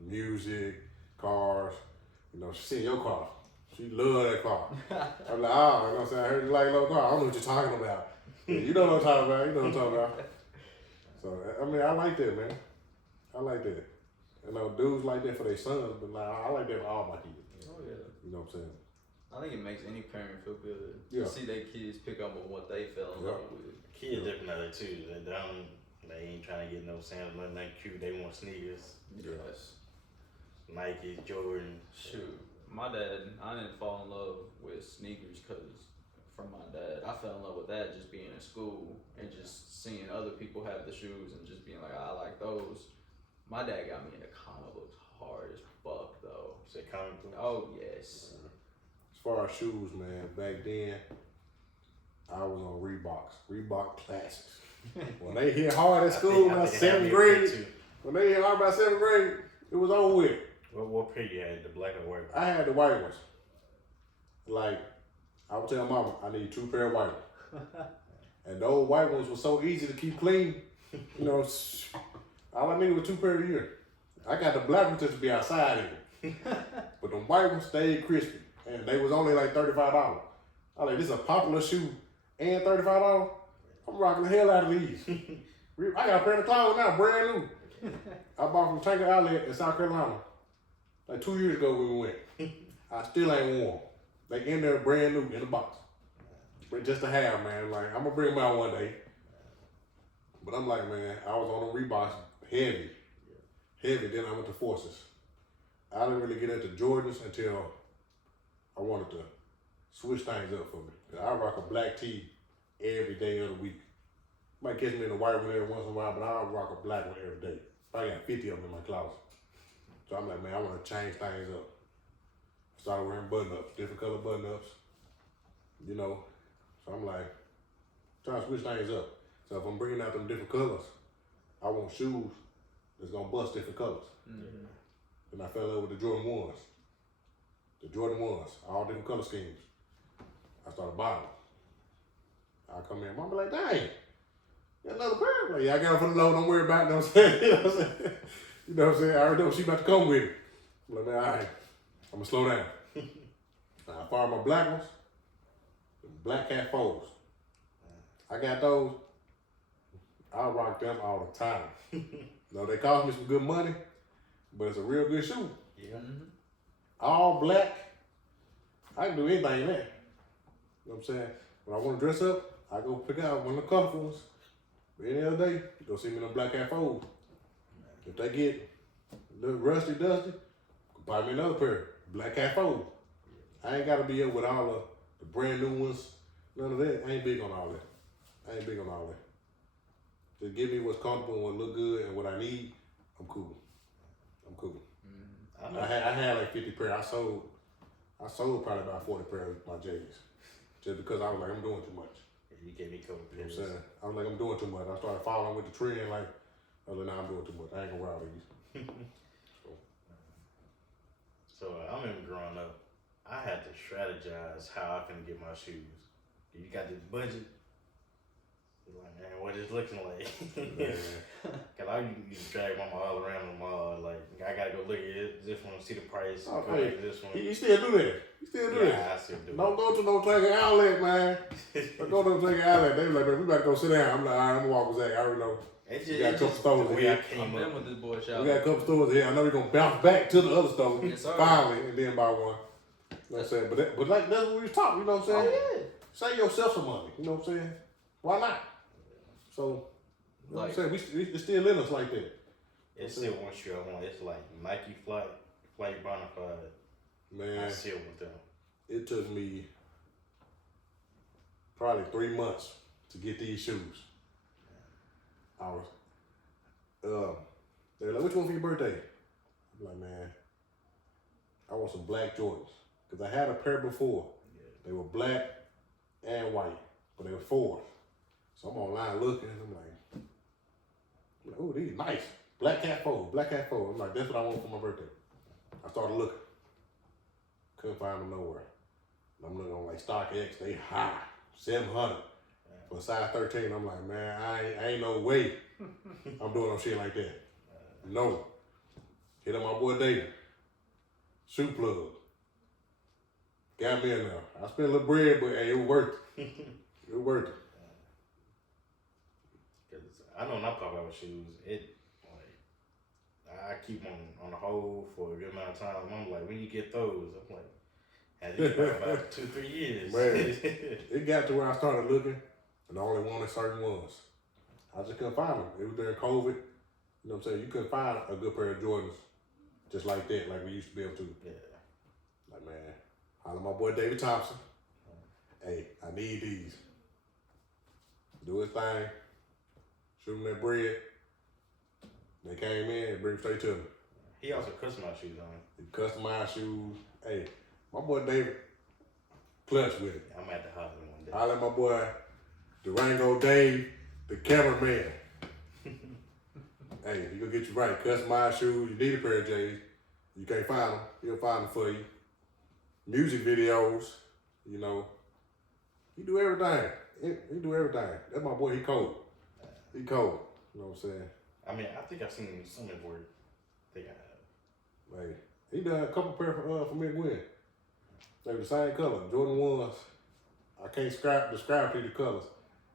music, cars. You know, she seen your car. She love that car. I'm like, oh, you know what I'm saying? I heard you like a little car. I don't know what you're talking about. Yeah, you know what I'm talking about. You know what I'm talking about. So, I mean, I like that, man. I like that. You know, dudes like that for their sons, but like, I like that for all my kids. Oh yeah. You know what I'm saying? I think it makes any parent feel good Yeah. to see their kids pick up on what they fell in love with. Kids different out there too. They ain't trying to get no Sandals, nothing that cute. They want sneakers, Yes. Nike, Jordan. Shoot, my dad, I didn't fall in love with sneakers because from my dad, I fell in love with that just being in school and just seeing other people have the shoes and just being like, I like those. My dad got me into comic books hard as fuck though. Say comic books. Oh yes. As far as shoes, man, back then, I was on Reebok Classics. When they hit hard at school, I my think it had seventh me grade, too. when they hit hard by seventh grade, it was over with. What pair you had? The black or white? I had the white ones. Like, I would tell mama, I need 2 pair of white ones. And those white ones were so easy to keep clean. You know, all I needed was 2 pair a year. I got the black ones just to be outside in. But the white ones stayed crispy. And they was only like $35. I was like, this is a popular shoe and $35? I'm rocking the hell out of these. I got a pair of clowns now, brand new. I bought from Tanker Outlet in South Carolina. Like 2 years ago when we went. I still ain't worn. They in there brand new in the box. But just to have, man. Like, I'm gonna bring them out one day. But I'm like, man, I was on the Reeboks heavy. Then I went to Forces. I didn't really get into Jordans until I wanted to switch things up for me. 'Cause I rock a black tee every day of the week. Might catch me in a white one every once in a while, but I'll rock a black one every day. I got 50 of them in my closet. So I'm like, man, I want to change things up. Started wearing button-ups, different color button-ups, you know. So I'm like, trying to switch things up. So if I'm bringing out them different colors, I want shoes that's going to bust different colors. Mm-hmm. And I fell in love with the Jordan 1s. The Jordan 1s, all different color schemes. I started buying them. I come in, mom be like, dang, got another pair? I'm like, yeah, I got them for the low, don't worry about it, you know what I'm saying? You know what I'm saying? You know what I'm saying? I already know she about to come with it. I'm like, man, all right, I'm gonna slow down. I borrowed my black ones, the Black Cat 4s. I got those. I rock them all the time. No, they cost me some good money, but it's a real good shoe. Yeah. Mm-hmm. All black. I can do anything in that. You know what I'm saying? When I want to dress up, I go pick out one of the comfort ones. But any other day, you go see me in a Black Cat 4. If they get a little rusty, dusty, buy me another pair. Black Cat 4. I ain't got to be up with all the brand new ones. None of that. I ain't big on all that. Just give me what's comfortable and what look good and what I need. I'm cool. Mm-hmm. I had like 50 pair. I sold probably about 40 pair of my J's. Just because I was like, I'm doing too much. You gave me a couple You know pairs. what I'm saying? I was like, I'm doing too much. I started following with the trend, like, I was like, nah, I'm doing too much. I ain't gonna wear all these. So I remember growing up, I had to strategize how I can get my shoes. You got this budget. You're like, man, what is looking like? Man. Cause I used to drag mama all around the mall. Like, I gotta go look at it. Just want to see the price. Oh, Go hey, to this one. You still do that. You still do that. Yeah, I still do Don't go to no Traeger outlet, man. Don't go to no Traeger outlet. They be like, man, we better go sit down. I'm like, all right, I'm gonna walk with Zach. I already know. It's We got a just, couple stores the in way I here. came I've up. been with this boy shop. We got a couple stores here. I know we're gonna bounce back to the other store Yes, sir. finally and then buy one. You know what I'm saying? But like that's what we was talking, you know what I'm saying? Oh, Save yourself some money, you know what I'm saying? Why not? So, you know what I'm saying? It's still in us like that. It's still one shoe I want. It's like Nike Flight Bonafide. I Man, still want them. it took me probably 3 months to get these shoes. I was, they were like, which one for your birthday? I'm like, man, I want some black Jordans. Because I had a pair before. They were black and white, but they were fours. So I'm online looking, and I'm like, oh, these nice. Black Cat 4. I'm like, that's what I want for my birthday. I started looking. Couldn't find them nowhere. I'm looking on like StockX, they high, 700 for a size 13. I'm like, man, I ain't no way I'm doing no shit like that. No. Hit up my boy David. Shoe plug. Got me in there. I spent a little bread, but hey, it was worth it. It was worth it. Cause I know when I pop out with shoes, it like I keep them on the hold for a good amount of time. I'm like, when you get those, I'm like, had you for about 2-3 years. Man, it got to where I started looking, and I only wanted certain ones. I just couldn't find them. It was during COVID. You know what I'm saying? You couldn't find a good pair of Jordans just like that, like we used to be able to. Yeah. Like, man, holler my boy David Thompson. Hey, I need these. Do his thing. Shoot him that bread. They came in and bring them straight to me. He also customized shoes on it. He customized shoes. Hey, my boy David, clutch with it. I'm at the house one day. Holler at my boy Durango Dave, the cameraman. Hey, he gonna get you right. Customized shoes. You need a pair of J's. You can't find them. He'll find them for you. Music videos. You know, he do everything. He do everything. That's my boy. He cold. He cold. You know what I'm saying? I mean, I think I've seen some of his work. I think I have. Hey, he done a couple pair for me and Gwen. They were the same color. Jordan 1s. I can't describe to you the colors.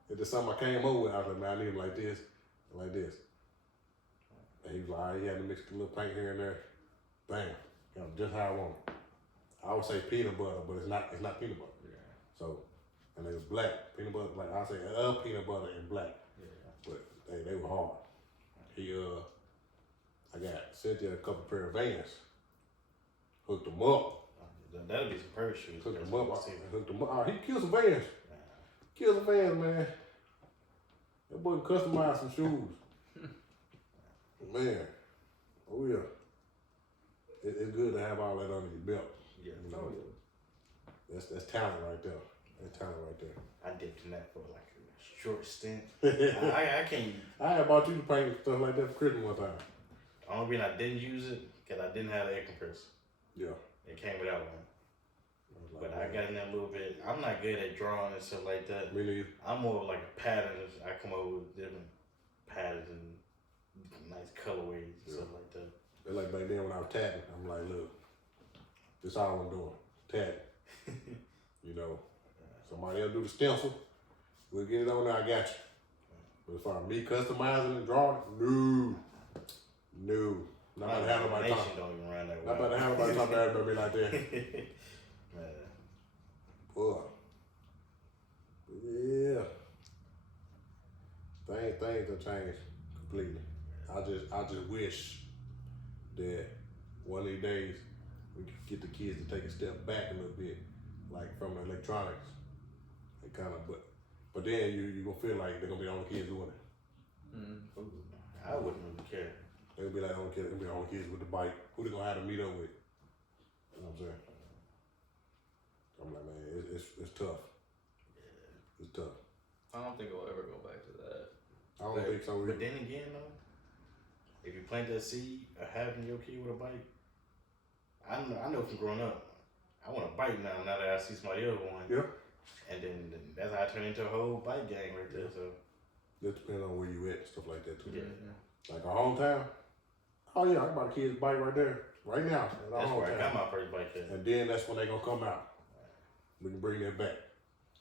It's just something I came over with. I was like, man, I need them like this, and like this. And he was like, all right, he had to mix a little paint here and there. Bam. You know, just how I want it. I would say peanut butter, but it's not peanut butter. Yeah. So, and they was black. Peanut butter, like I say, peanut butter and black. Yeah. But they were hard. I got Cynthia a couple pair of Vans. Hooked them up. That'll be some perfect shoes. Hooked them That's up. what I'm saying. Hooked them up. Oh, he killed some Vans. Kill some Vans, man. That boy customized some shoes. Man. Oh yeah. It's good to have all that under your belt. Yeah. You know, that's talent right there. That's talent right there. I dipped in that for like a short stint. I can't. I had bought you to paint stuff like that for Christmas one time. The only reason I didn't use it because I didn't have the air compressor. Yeah. It came without one. was But like, I got in there a little bit. I'm not good at drawing and stuff like that. me neither. I'm more of like a pattern. I come up with different patterns and nice colorways and stuff like that. They like back then when I was tatting, I'm like, look, this all I'm doing, tatting. You know, somebody else do the stencil, we'll get it on there, I got you. But as far as me customizing and drawing, no. Not about to have nobody Nation talk. don't even run that way. Not about to have nobody talk about me like that. Man. Boy. Yeah. Things have changed completely. I just wish that one of these days we could get the kids to take a step back a little bit, like from the electronics. And kind of, but then you gonna feel like they're gonna be the only kids doing it. Mm. I wouldn't really care. They'll be like they'll be the only kids with the bike. Who they gonna have to meet up with? You know what I'm saying? I'm like, man, it's tough. It's tough. I don't think we'll ever go back to that. I don't think so But either. then again, though, if you plant that seed of having your kid with a bike, I know from growing up, I want a bike now that I see somebody else one. Yeah. And then that's how I turned into a whole bike gang right there. So Just depends on where you at and stuff like that too. Yeah. Like our hometown. Oh yeah, I bought a kid's bike right there, right now. At our That's where I hometown. got my first bike at. And then that's when they gonna come out. We can bring that back.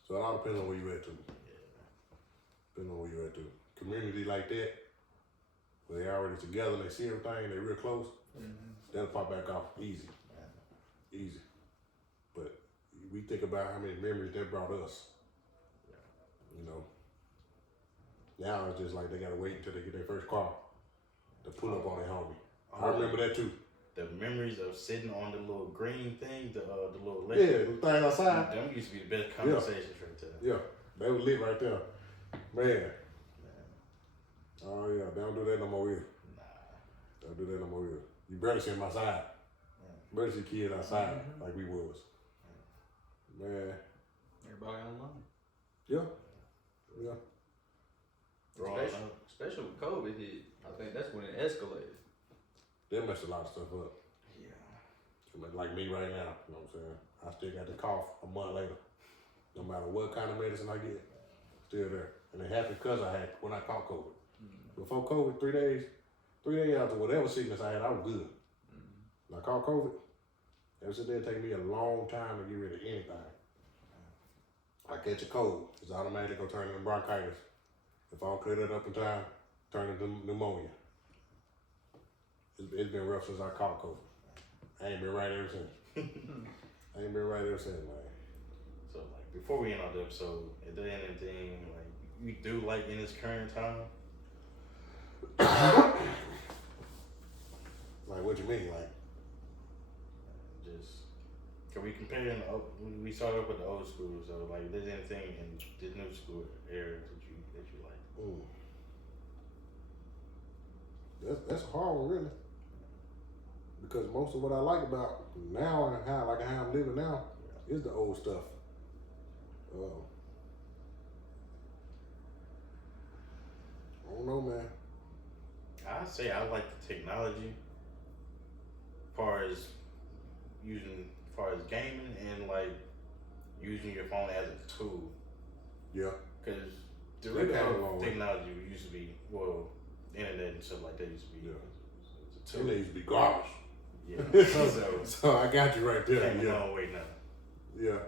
So it all depends on where you at too. Depends on where you at too. Community like that, where they already together, they see everything, they real close. That'll pop back off easy. Easy. But we think about how many memories that brought us. You know. Now it's just like they gotta wait until they get their first car to pull up on their homie. I remember that too. The memories of sitting on the little green thing, the little Yeah, electric. the thing outside. Them used to be the best conversations right there. Yeah, they was lit right there. Man. Oh yeah, they don't do that no more either. Nah. They don't do that no more either. You barely see them outside. Barely see kids outside like we was. Man. Everybody online. Yeah. Yeah. Especially with COVID hit, I think that's when it escalated. They messed a lot of stuff up. Yeah. Like me right now, you know what I'm saying? I still got the cough a month later. No matter what kind of medicine I get, still there. And it happened because I had, when I caught COVID. Before COVID, 3 days after whatever sickness I had, I was good. When I caught COVID, ever since then, it take me a long time to get rid of anything. I catch a cold, it's automatically gonna turn into bronchitis. If I don't clear that up in time, turn into pneumonia. It's been rough since I caught COVID. I ain't been right ever since. Man. So like before we end on the episode, is there anything like you do like in this current time? Like, what you mean? Like, Just can we compare in the we started up with the old school, so like if there's anything in this new school era that you like? that's a hard one, really. Because most of what I like about now and how I'm living now is the old stuff. I don't know, man. I say I like the technology, far as gaming and like using your phone as a tool. Yeah. Cause the That came a real long way. technology used to be the internet and stuff like that used to be it's a It tool. needs to be garbage. Yeah. So I got you right there. Came a Yeah. long way now. Yeah.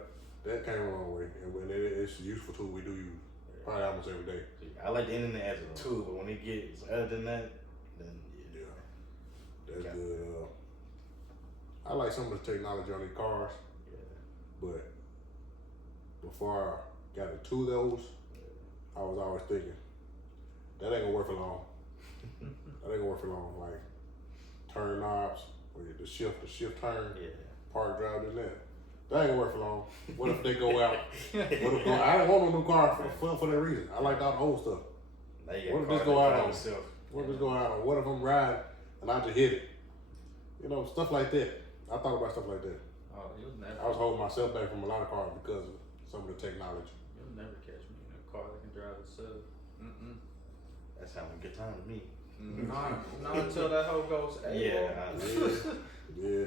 That came a long way. And when it's a useful tool we do use probably almost every day. I like the internet as a tool, but when it gets other than that, then Yeah. That's good. I like some of the technology on these cars, but before I got into those, I was always thinking, that ain't gonna work for long. That ain't gonna work for long. Like turn knobs, or the shift turn, park drive, and that. That ain't gonna work for long. What if they go out? I don't want no new car for that reason. I like all the old stuff. Now you What if got this cars go that out drive on? itself. What if this go out on? What if I'm riding and I just hit it? You know, stuff like that. I thought about stuff like that. Oh, I was holding myself back from a lot of cars because of some of the technology. You'll never catch me in a car that can drive itself. That sounds like a good time to me. Not until that hoe goes. Yeah. Yeah.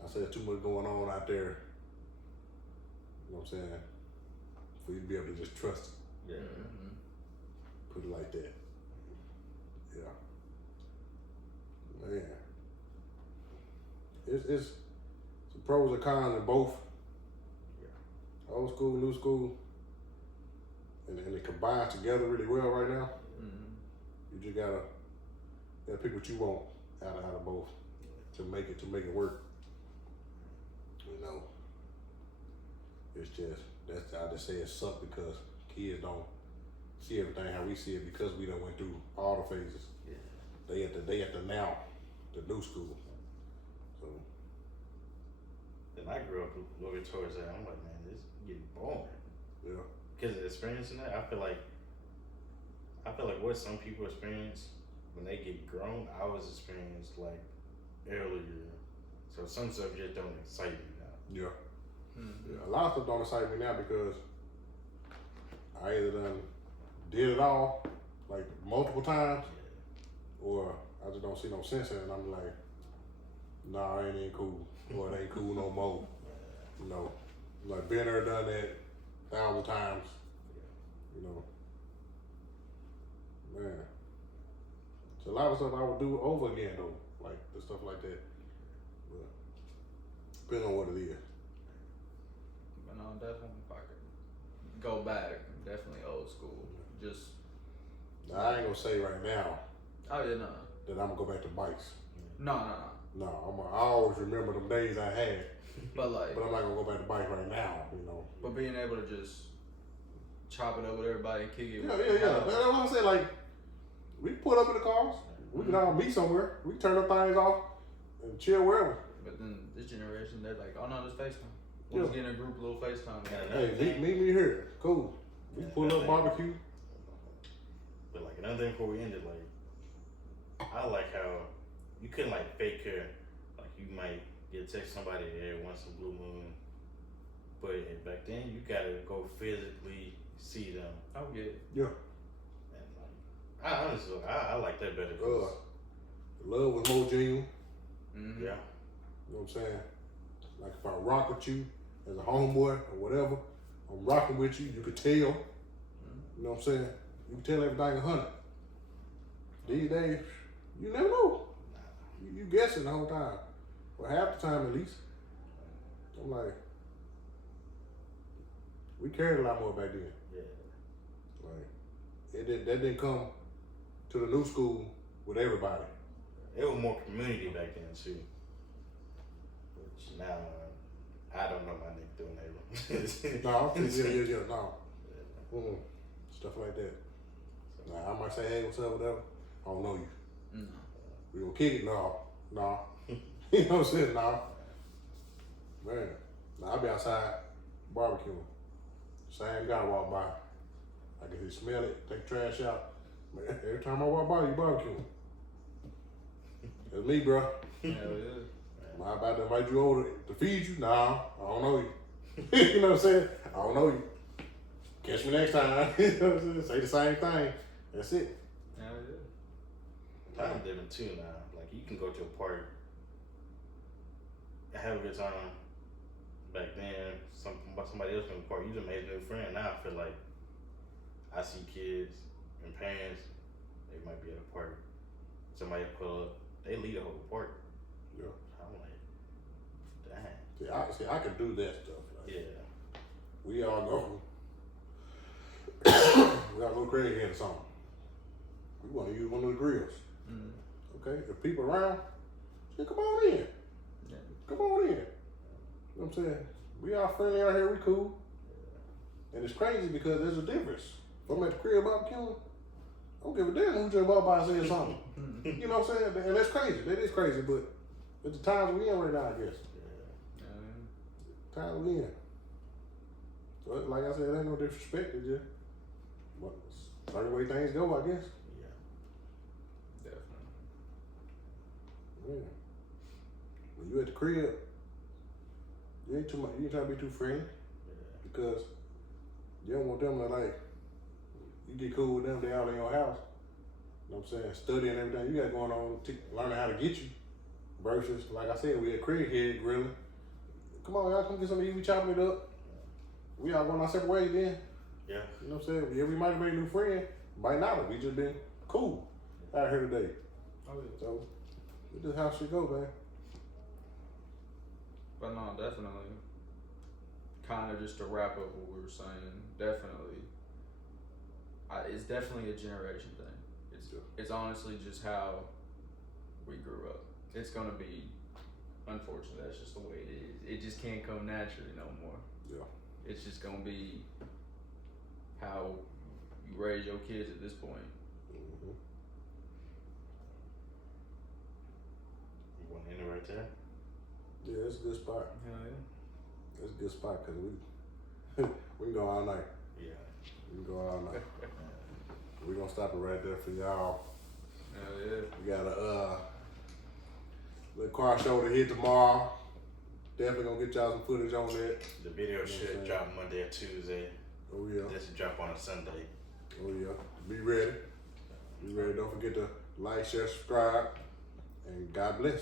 I said there's too much going on out there. You know what I'm saying? For you to be able to just trust it. Yeah. Put it like that. Yeah. Man. It's some pros and cons in both. Yeah. Old school, new school. And they combine together really well right now. You just gotta pick what you want out of both to make it work. You know, it's just I just say it sucks because kids don't see everything how we see it because we done went through all the phases. Yeah. They at the now, the new school. So Then I grew up looking towards that. I'm like, man, this is getting boring. yeah. Because of experiencing that, I feel like what some people experience when they get grown, I was experienced like earlier. So some stuff just don't excite me now. Yeah. Yeah, a lot of stuff don't excite me now because I either done did it all, like multiple times, or I just don't see no sense in it. And I'm like, nah, it ain't cool, or it ain't cool no more. You know, like been there, done that 1,000 times. You know, a lot of stuff I would do over again though, like the stuff like that. But depending on what it is. But no, definitely if I could go back, definitely old school. Just Now, I ain't gonna say right now oh yeah, no, that I'm gonna go back to bikes. no. No, I always remember them days I had, But like, but I'm not gonna go back to bikes right now. You know. but being able to just chop it up with everybody and kick it. Yeah. That's what I'm saying. Like, we can put up in the cars. We can all meet somewhere. We can turn the things off and chill wherever. But then this generation, they're like, oh no, just FaceTime. We'll just get in a group, a little FaceTime. Yeah. Hey, meet me here. Cool. We can pull up barbecue. But like another thing before we ended, like I like how you couldn't like fake care. Like you might get text somebody every once in a blue moon, but back then you gotta go physically see them. Oh yeah. Yeah. And like I honestly, I like that better. 'Cause, Love was more genuine. Mm-hmm. yeah. You know what I'm saying? Like if I rock with you as a homeboy or whatever, I'm rocking with you. You could tell. You know what I'm saying? You can tell everything 100. These days, you never know. You guessing the whole time. Well, half the time at least. I'm like, we cared a lot more back then. Yeah. Like, that didn't come to the new school with everybody. It was more community back then too. Which now I don't know my next door neighbor. No, yeah, no. Stuff like that. Now, I might say, hey, what's up, whatever. I don't know you. No. We gonna kick it? No. You know what I'm saying? No. Man, now I be outside barbecuing. Same guy walk by. I can just smell it, take trash out. Man, every time I walk by, you barbecuing. It's me, bro. Hell yeah. Am I about to invite you over to feed you? Nah, I don't know you. You know what I'm saying? I don't know you. Catch me next time. You know what I'm saying? Say the same thing. That's it. Hell yeah. Time's different too now. Like you can go to a party, have a good time. Back then, somebody else from the party, you just made a new friend. Now I feel like I see kids and parents, they might be at a party. Somebody pull up, they lead a whole party. Yeah. I'm like, dang. See, I can do that stuff. Like, Yeah. we all go. We all go crazy or something. We want to use one of the grills. Mm-hmm. Okay? If people around, say, come on in. Yeah. Come on in. You know what I'm saying? We all friendly out here, we cool. And it's crazy because there's a difference. If I'm at the crib barbecuing, I don't give a damn who just walked by and said something. You know what I'm saying? And that's crazy. That is crazy, but it's the times we in right now, I guess. Times we in. But like I said, there ain't no disrespect. It's just but certain way things go, I guess. Yeah. Definitely. Yeah. When you at the crib, you ain't too much. You ain't trying to be too friendly because you don't want them to like. You get cool with them. They all in your house. You know what I'm saying? Studying everything you got going on, learning how to get you. Versus, like I said, we at crib here grilling. Come on, y'all, come get some of these. We chopping it up. We all going our separate ways then. Yeah. You know what I'm saying? Yeah, we might have made a new friend. Might not have. We just been cool out here today. Oh yeah. So, it's just how shit go, man. But no, definitely. Kind of just to wrap up what we were saying, definitely. It's definitely a generation thing. It's honestly just how we grew up. It's gonna be, unfortunately, that's just the way it is. It just can't come naturally no more. Yeah. It's just gonna be how you raise your kids at this point. Mm-hmm. You want to end it right there? Yeah, it's a good spot. Hell yeah. It's a good spot because we can go all night. Yeah. We can go all night. We're gonna stop it right there for y'all. Hell yeah. We got a little car show to hit tomorrow. Definitely gonna get y'all some footage on that. The video should drop Monday or Tuesday. Oh yeah. This should drop on a Sunday. Oh yeah. Be ready. Be ready. Don't forget to like, share, subscribe, and God bless.